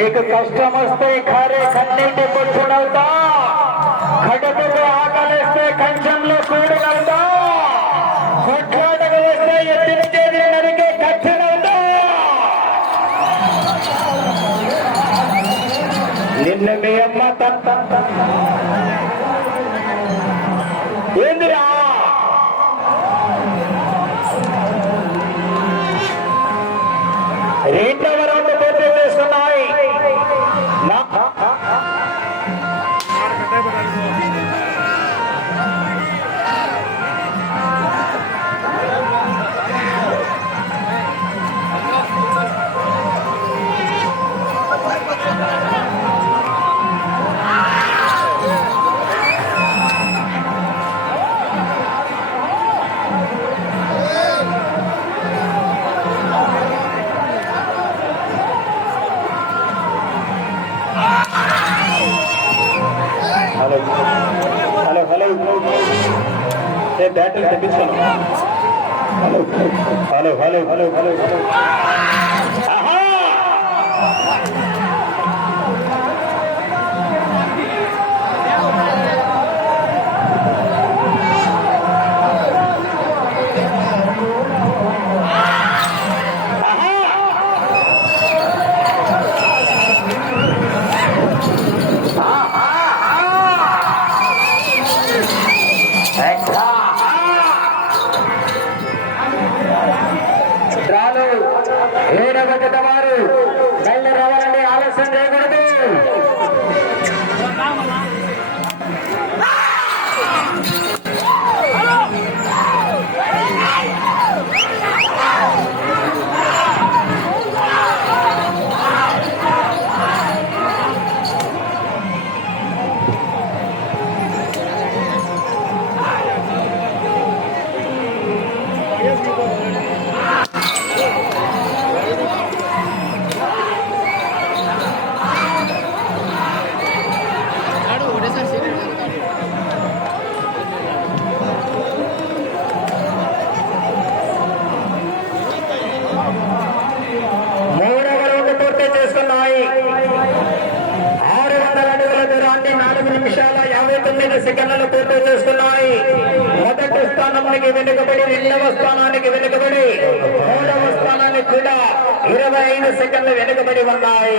మీకు కష్టం వస్తే ఖరే కన్నీటి పుట్టునవుతా, కడుపులో ఆకలిస్తే కంచంలో కూడునవుతా, కొట్లాటకు వస్తే ఎత్తిన చేతి నరికే కట్టనవుతా. నిన్ను మీ అమ్మ ఏందిరా రెండవ రౌండ్ పూర్తి చేస్తున్నాయి. హలో హలో బ్యాటరీ తెప్పించాను. Hello hello hello hello hello ఏడవ జత వారు బయలు రావాలండి, ఆలస్యం చేయకూడదు. సెకండ్లలో పూర్తి చేస్తున్నాయి. మొదటి స్థానానికి వెనుకబడి, రెండవ స్థానానికి వెనుకబడి, మూడవ స్థానానికి కూడా 25 సెకండ్లు వెనుకబడి ఉన్నాయి.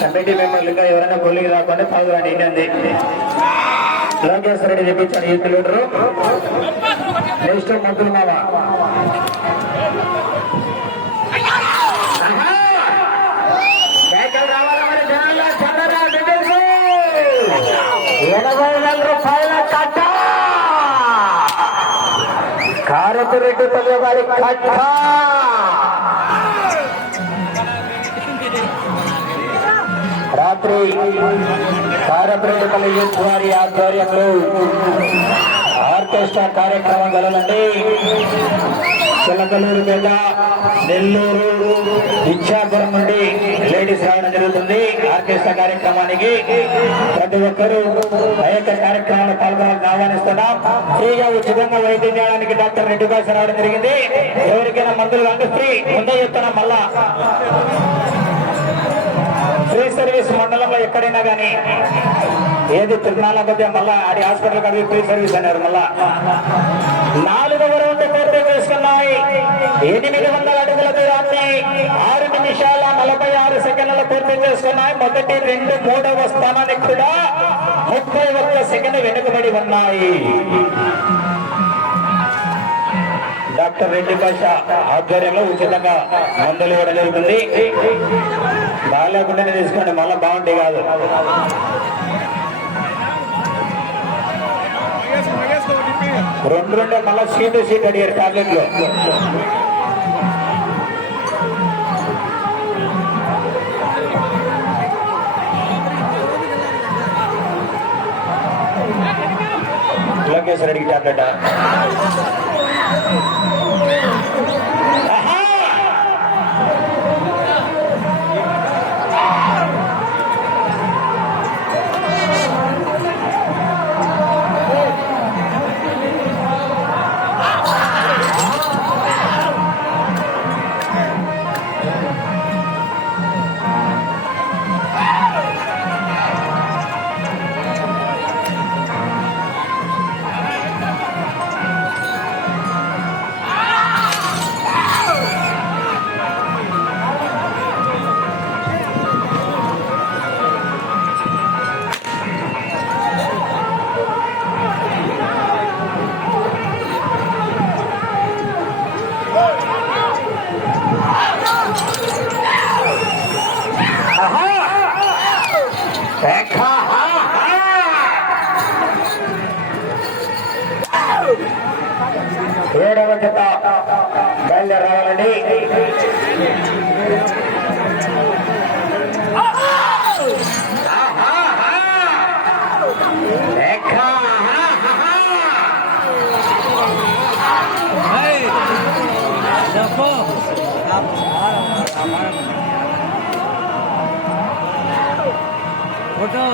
కమిటీ మెంబర్లు ఇంకా ఎవరైనా గొల్లికి రాకుండా తాగురాని ఏంటంది. Lokeshwara Reddy తెప్పించాడు youth leader. Next మంత్రులు మామ రూపాయల కారతిరెడ్డి తల్లి వారి కట్ట. రాత్రి కారతిరెడ్డిపల్లి యూత్ వారి ఆధ్వర్యంలో ఆర్కెస్ట్రా కార్యక్రమం కలదండి. చిలకలూరు మీద నెల్లూరు ఇచ్చాపురం నుండి లేడీస్ రావడం జరుగుతుంది. ఆర్కెస్ట్రా కార్యక్రమానికి ప్రతి ఒక్కరూ ఆ యొక్క కార్యక్రమంలో పాల్గొనాలని ఆహ్వానిస్తున్నాం. ఫ్రీగా ఉచితంగా వైద్యం చేయడానికి డాక్టర్ రెడ్డి భాష రావడం జరిగింది. ఎవరికైనా మందులు అంటే ఫ్రీ ముందే చెప్తున్నాం. మళ్ళా ఫ్రీ సర్వీస్ మండలంలో ఎక్కడైనా కానీ ఏది తిరునాళ్ళ కొద్దిగా మళ్ళా ఆడి హాస్పిటల్ కడిగి ఫ్రీ సర్వీస్ అన్నారు. మళ్ళా 4వ రౌండ్ పూర్తి చేసుకున్నాయి. 800 అడుగుల దూరాన్ని 6 నిమిషాల 46 సెకండ్లు పూర్తి చేసుకున్నాయి. మొదటి 2, 3వ స్థానానికి కూడా 31 సెకండ్ వెనుకబడి ఉన్నాయి. డాక్టర్ రెడ్డి భాష ఆధ్వర్యంలో ఉచితంగా మందులు ఇవ్వడం జరుగుతుంది. బాగాలేకుండానే తీసుకోండి, మళ్ళీ బాగుంటే కాదు. రెండు మళ్ళీ సీట్ అడిగారు టాబ్లెట్లు. నాగేశ్వరరెడ్డికి టాబ్లెట్. ఏడవ జత బయలుదేరి రావాలండి. ఫోటో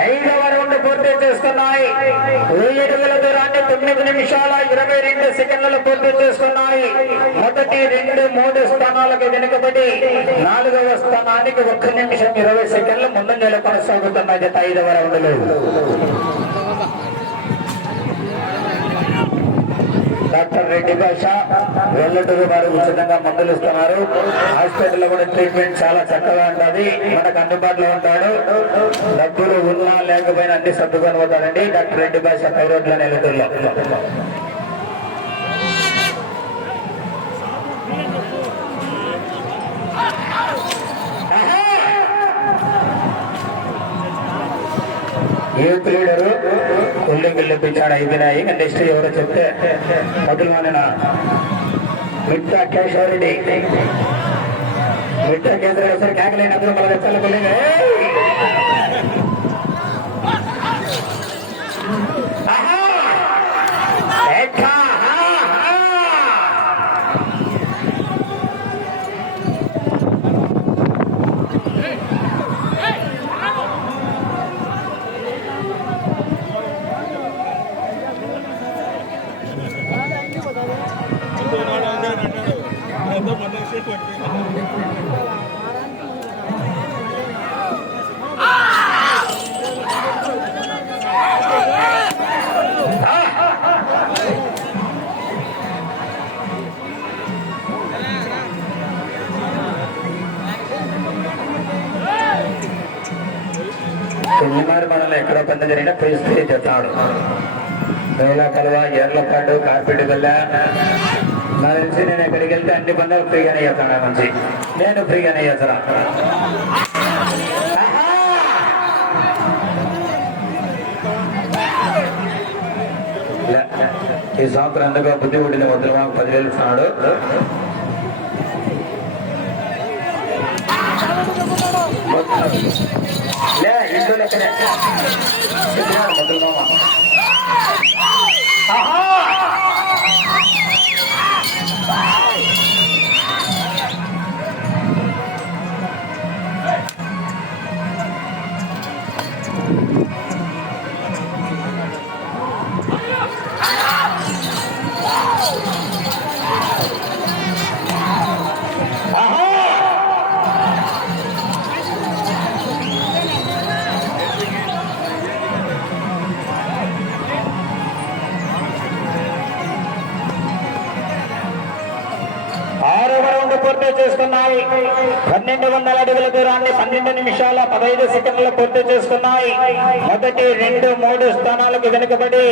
5వ రౌండ్ పూర్తి చేసుకున్నాయి. 1000 అడుగుల దూరాన్ని 9 నిమిషాల 22 సెకండ్లు పూర్తి చేసుకున్నాయి. మొదటి 2, 3 స్థానాలకు వెనుకబడి 4వ స్థానానికి 1 నిమిషం 20 సెకండ్లు ముందంజలో కొనసాగుతున్న జత 5వ రౌండ్లో. డాక్టర్ రెడ్డి భాష వెల్లటూరు వారు ఉచితంగా మందులు ఇస్తున్నారు. హాస్పిటల్లో కూడా ట్రీట్మెంట్ చాలా చక్కగా ఉంటుంది. మనకు అందుబాటులో ఉంటాడు. డబ్బులు ఉన్నా లేకపోయినా అన్ని సర్దుకొని పోతాడండి. డాక్టర్ రెడ్డి భాష పైరోడ్ల వెల్లటూరులో. యూత్ లీడరు కొల్లింగిల్లు పిచ్చాడు అయిపోయినాయి. నెక్స్ట్ ఎవరో చెప్తే మొదలు మన మిట్టా కేశవరెడ్డి మిట్టా కేంద్ర కేకలేనప్పుడు మన వెచ్చాల కొల్లింగ్ మనలో ఎక్కడో పెద్ద జరిగిన పరిస్థితి చెప్తాడు. వేల కలువ ఎర్లపాడు కార్పెట్ గల్ల నా తెలిసి నేను ఎక్కడికి వెళ్తే అన్ని పనులు ఫ్రీగానే చేస్తాను. మంచి నేను ఫ్రీగానే చేస్తాను. ఈ సంవత్సరం అందుకు బుద్ధి పుట్టిన వద్దు మాకు 10,000 ఇస్తున్నాడు. ఇంట్లో లెక్కనే మొదలు మామ పూర్తి చేసుకున్నాయి. 1200 అడుగుల దూరాన్ని 12 నిమిషాల 15 సెకండ్లు పూర్తి చేసుకున్నాయి. మొదటి 2, 3 స్థానాలకు వెనుకబడి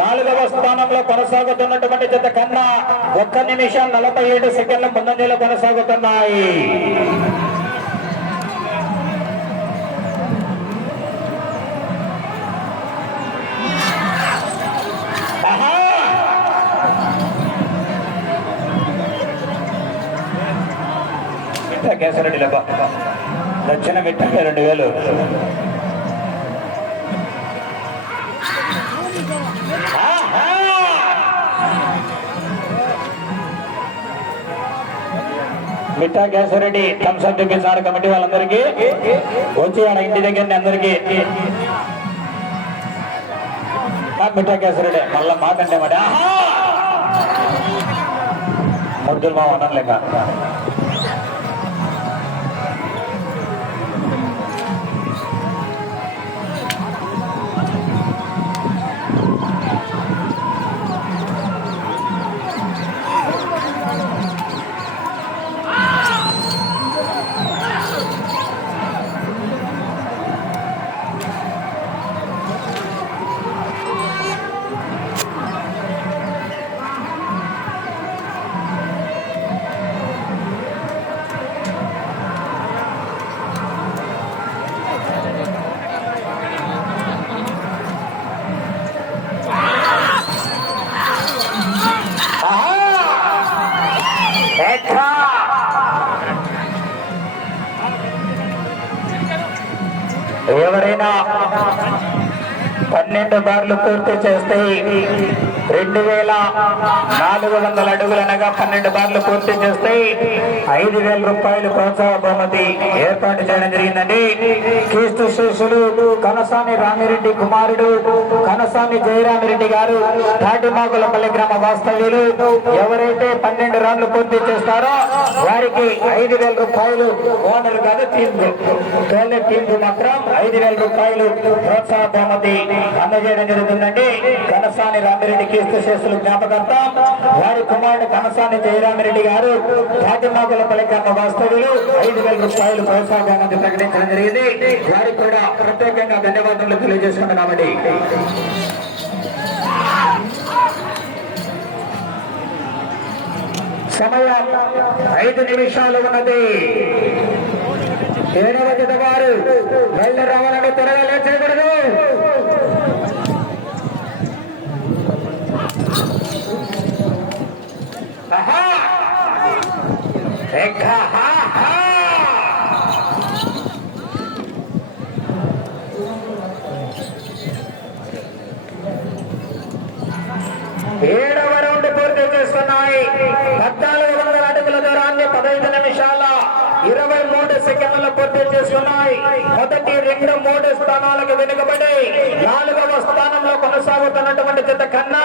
4వ స్థానంలో కొనసాగుతున్నటువంటి జత కన్నా 1 నిమిషం 47 సెకండ్ల ముందంజలో కొనసాగుతున్నాయి. కేశరెడ్డి లబ్బ దక్షిణ మిట్ట 2000. మిట్టా కేశరెడ్డి థమ్స్అప్ తెప్పించారు కమిటీ వాళ్ళందరికీ వచ్చి ఆడ ఇంటి దగ్గరని అందరికీ మిట్టా కేశరెడ్డి మళ్ళా మాకంటే మరి ముద్దులు మా అనలేక ఎవరైనా 12 బార్లు పూర్తి చేస్తే 2400 అడుగులు అనగా 12 బార్లు పూర్తి చేస్తే 5000 రూపాయలు ప్రోత్సాహ బహుమతి ఏర్పాటు చేయడం జరిగిందండి. కీర్తి శేషులు కనసాని రామిరెడ్డి కుమారుడు కనసాని జయరామిరెడ్డి గారు తాటిమాకులపల్లి గ్రామ వాస్తవ్యులు. ఎవరైతే 12 రౌండ్లు పూర్తి చేస్తారో వారికి 5000 రూపాయలు ఓనర్ కాదు టీంకు మాత్రం 5000 రూపాయలు ప్రోత్సాహ బహుమతి అందజేయడం జరుగుతుందండి. కనసాని రామిరెడ్డి కీర్తి శేషులు జ్ఞాపకార్థం వారి కుమారుడు కనసాని జయరామిరెడ్డి గారు తాటిమాకులపల్లి గ్రామ వాస్తవ్యులు 5000 రూపాయలు ప్రోత్సాహ బహుమతి ప్రకటించడం జరిగింది. వారికి కూడా ప్రత్యేకంగా ధన్యవాదాలు తెలియజేసుకుంటున్నామండి. సమయం 5 నిమిషాలు ఉన్నది. 7వ జత వారు బయలుదేరి రావాలని త్వరగా లేచకూడదు. ఏడవ రౌండ్ పూర్తి చేస్తున్నాయి. 1400 అడుగుల దూరాన్ని 15 నిమిషాల 23 సెకండ్లు పూర్తి చేసుకున్నాయి. మొదటి 2-3 స్థానాలకు వెనుకబడి 4వ స్థానంలో కొనసాగుతున్నటువంటి జత కన్నా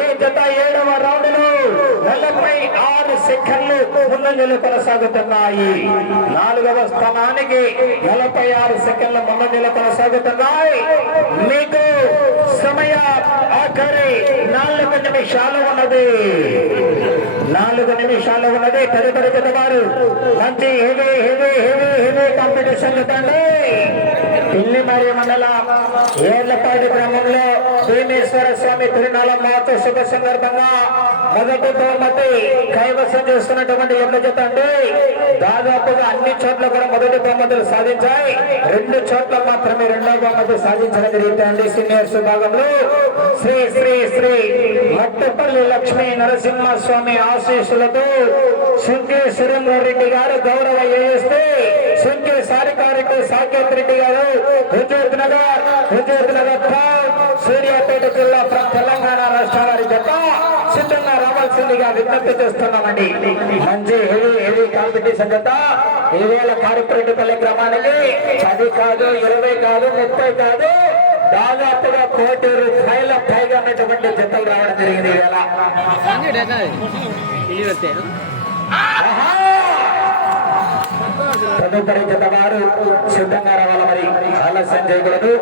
ఈ జత 7వ రౌండ్ లో 46 సెకండ్లు ముందంజలు కొనసాగుతున్నాయి. 4వ స్థానానికి 46 సెకండ్ల ముందంజలు కొనసాగుతున్నాయి. మీకు సమయ ఆఖరి 4 నిమిషాలు ఉన్నది. 4 నిమిషాలు ఉన్నది. తదుపరి జత వారు మంచి హెవీ కాంపిటీషన్ జతండి. పిల్లిమరి మండలం ఏర్లపాటి గ్రామంలో భీమేశ్వర స్వామి తిరునాళ మహోత్సవ శుభ సందర్భంగా మొదటి బహుమతి కైవసం చేస్తున్నటువంటి ఎడ్ల జత అండి. దాదాపుగా అన్ని చోట్ల కూడా మొదటి బహుమతులు సాధించాయి. 2 చోట్ల మాత్రమే 2వ బహుమతి సాధించడం జరుగుతుంది. సీనియర్స్ విభాగంలో శ్రీ శ్రీ శ్రీ మట్టపల్లి లక్ష్మీ నరసింహస్వామి ఆశీస్సులతో సుంకే సురేందర్ రెడ్డి గారు గౌరవ ఏఎస్పీ సుంకే సారికారెడ్డి సాకేత్ రెడ్డి గారు హుజూర్ నగర్ సూర్యాపేట జిల్లా తెలంగాణ రాష్ట్రాల జత సిద్ధంగా రావాల్సిందిగా విజ్ఞప్తి చేస్తున్నామండి. మంచి హెవీ కాంపిటీషన్ జత ఈవేళ కారిపరెడ్డిపల్లి గ్రామానికి 10 కాదు 20 కాదు 30 కాదు దాదాపుగా 1 కోటి రూపాయల పైగా ఉన్నటువంటి జతలు రావడం జరిగింది. తదుపరి జత వారు సిద్ధంగా రావాలి. మరి ఆలస్యం చేయకూడదు.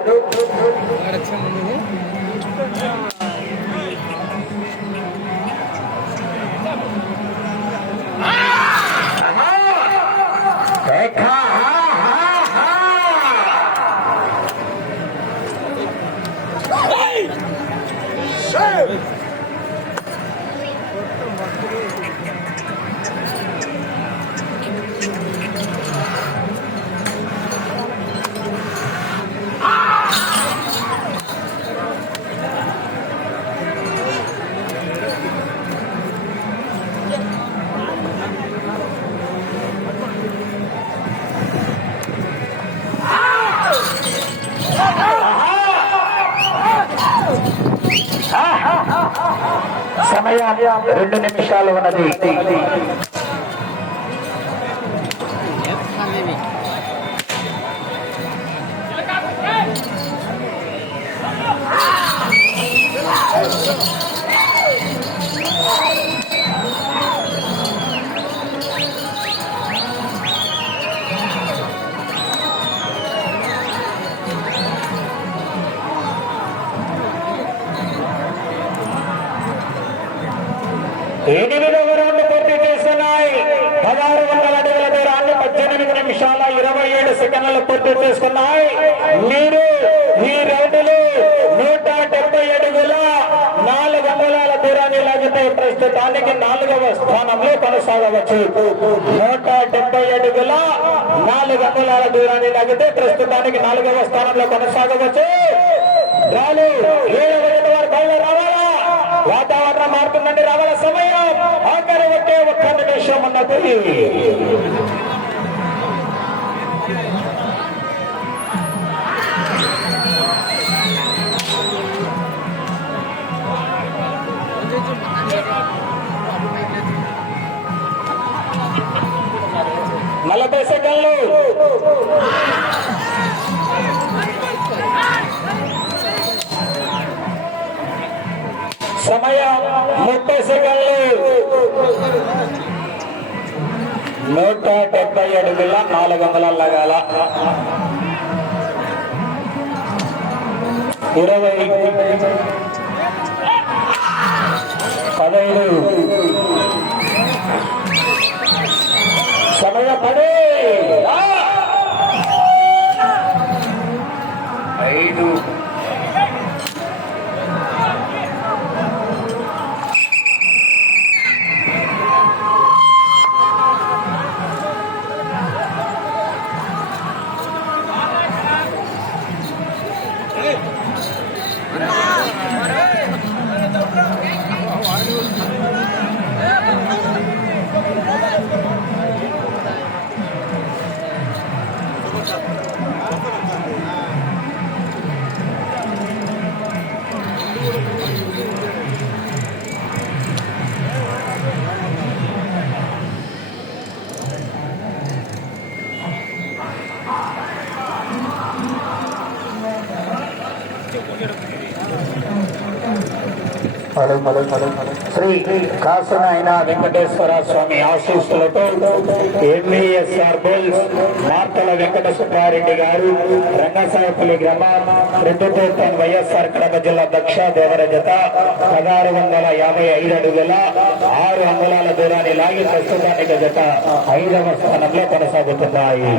సమయం 2 నిమిషాలు ఉన్నది. ఎనిమిదవ రౌండ్ పూర్తి చేస్తున్నాయి. 1600 అడుగుల దూరాన్ని 18 నిమిషాల 27 సెకండ్లు పూర్తి చేసుకున్నాయి. మీరు ఈ రౌండ్లో 170 అడుగుల 4 అంగుళాల దూరాన్ని లాగితే ప్రస్తుతానికి 4వ స్థానంలో కొనసాగవచ్చు. 170 అడుగుల 4 అంగుళాల దూరాన్ని లాగితే ప్రస్తుతానికి 4వ స్థానంలో కొనసాగవచ్చు. రాలు 7వ వారు బయలు రావాలా? వాతావరణం మారుతుందండి, రావాల సమయం ఆఖరి ఒక్క నిమిషం ఉన్నది. నలభై సెకండ్లు. సమయం 30 సెకండ్లు. 170 అడుగుల 4 అంగుళాలు లాగాల. 20 15 సమయం 10 5 శ్రీ కాసనాయన వెంకటేశ్వర స్వామి ఆశీస్సులతో ఎంఈఎస్ఆర్ బుల్స్ మార్తల వెంకట సుబ్బారెడ్డి గారు రంగసాయపల్లి గ్రామం రెడ్డితోటం వైఎస్ఆర్ కడప జిల్లా దక్ష దేవర జత 1655 అడుగుల 6 అంగుళాల దూరాన్ని లాగి ప్రస్తుతానికి జత 5వ స్థానంలో కొనసాగుతున్నాయి.